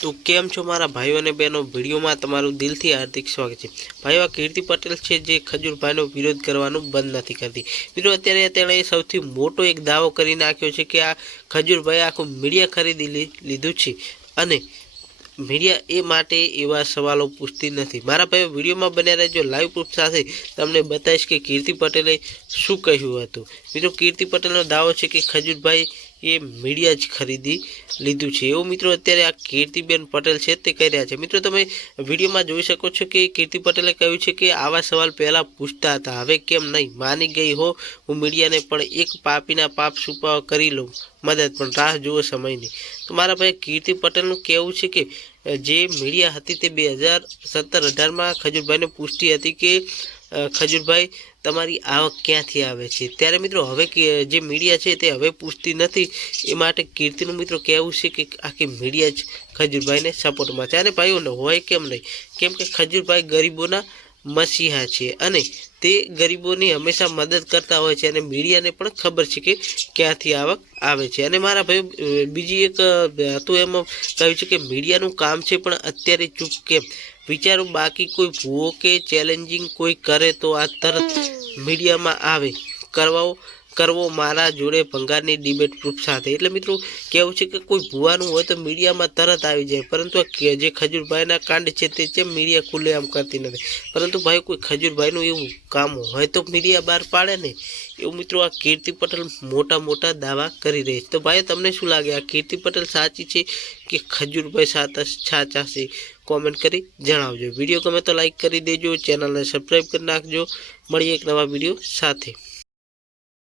તો કેમ છો મારા ભાઈઓ અને બહેનો? વિડીયોમાં તમારું દિલથી હાર્દિક સ્વાગત છે. ભાઈઓ, આ કીર્તિ પટેલ છે જે ખજૂરભાઈનો વિરોધ કરવાનું બંધ નથી કરતી. મિત્રો, અત્યારે તેણે સૌથી મોટો એક દાવો કરી નાખ્યો છે કે આ ખજૂરભાઈ આખું મીડિયા ખરીદી લીધું છે અને મીડિયા એ માટે એવા સવાલો પૂછતી નથી. મારા ભાઈઓ, વિડીયોમાં બન્યા રહેજો. લાઈવ પ્રૂફ સાથે તમને બતાવીશ કે કીર્તિ પટેલે શું કહ્યું હતું. મિત્રો, કીર્તિ પટેલનો દાવો છે કે ખજૂરભાઈ એ મીડિયા જ ખરીદી લીધું છે. એવું મિત્રો અત્યારે આ કીર્તિબેન પટેલ છે તે કહી રહ્યા છે. મિત્રો તમે વિડીયોમાં જોઈ શકો છો કે કીર્તિ પટેલે કહ્યું છે કે આવા સવાલ પહેલાં પૂછતા હતા. હવે કેમ નહીં? માની ગઈ હો, હું મીડિયાને પણ એક પાપીના પાપ છુપાવ કરી લઉં. મદદ પણ. રાહ જુઓ સમયની. તો મારા ભાઈ, કીર્તિ પટેલનું કહેવું છે કે જે મીડિયા હતી તે બે હજાર સત્તર અઢારમાં ખજૂરભાઈને પુષ્ટિ હતી કે ખજૂરભાઈ, તમારી આવક ક્યાંથી આવે છે? ત્યારે મિત્રો હવે જે મીડિયા છે તે હવે પૂછતી નથી. એ માટે કીર્તિનું મિત્રો કહેવું છે કે આખી મીડિયા જ ખજૂરભાઈને સપોર્ટમાં છે. અને ભાઈઓને હોય કેમ નહીં? કેમ કે ખજૂરભાઈ ગરીબોના મસીહા છે. અને તે ગરીબોની હંમેશા મદદ કરતા હોય છે અને મીડિયાને પણ ખબર છે કે ક્યાંથી આવક આવે છે. અને મારા ભાઈ બીજી એક હતું એમાં કહ્યું છે કે મીડિયાનું કામ છે પણ અત્યારે ચૂપ કેમ? વિચારો બાકી કોઈ ભૂવો કે ચેલેન્જિંગ કોઈ કરે તો આ તરત મીડિયામાં આવે. કરવાઓ કરવો મારા જોડે ભંગારની ડિબેટ પ્રૂફ સાથે. એટલે મિત્રો કહેવું છે કે કોઈ ભૂવાનું હોય તો મીડિયામાં તરત આવી જાય. પરંતુ જે ખજૂરભાઈના કાંડ છે તે છે મીડિયા ખુલ્લેઆમ કરતી નથી? પરંતુ ભાઈ, કોઈ ખજૂરભાઈનું એવું કામ હોય તો મીડિયા બહાર પાડે ને? એવું મિત્રો, આ કીર્તિ પટેલ મોટા મોટા દાવા કરી રહી છે. તો ભાઈ તમને શું લાગે? આ કીર્તિ પટેલ સાચી છે કે ખજૂરભાઈ સાચા સાચા છે? કોમેન્ટ કરી જણાવજો. વીડિયો ગમે તો લાઈક કરી દેજો. ચેનલને સબસ્ક્રાઈબ કરી નાખજો. મળીએ એક નવા વીડિયો સાથે.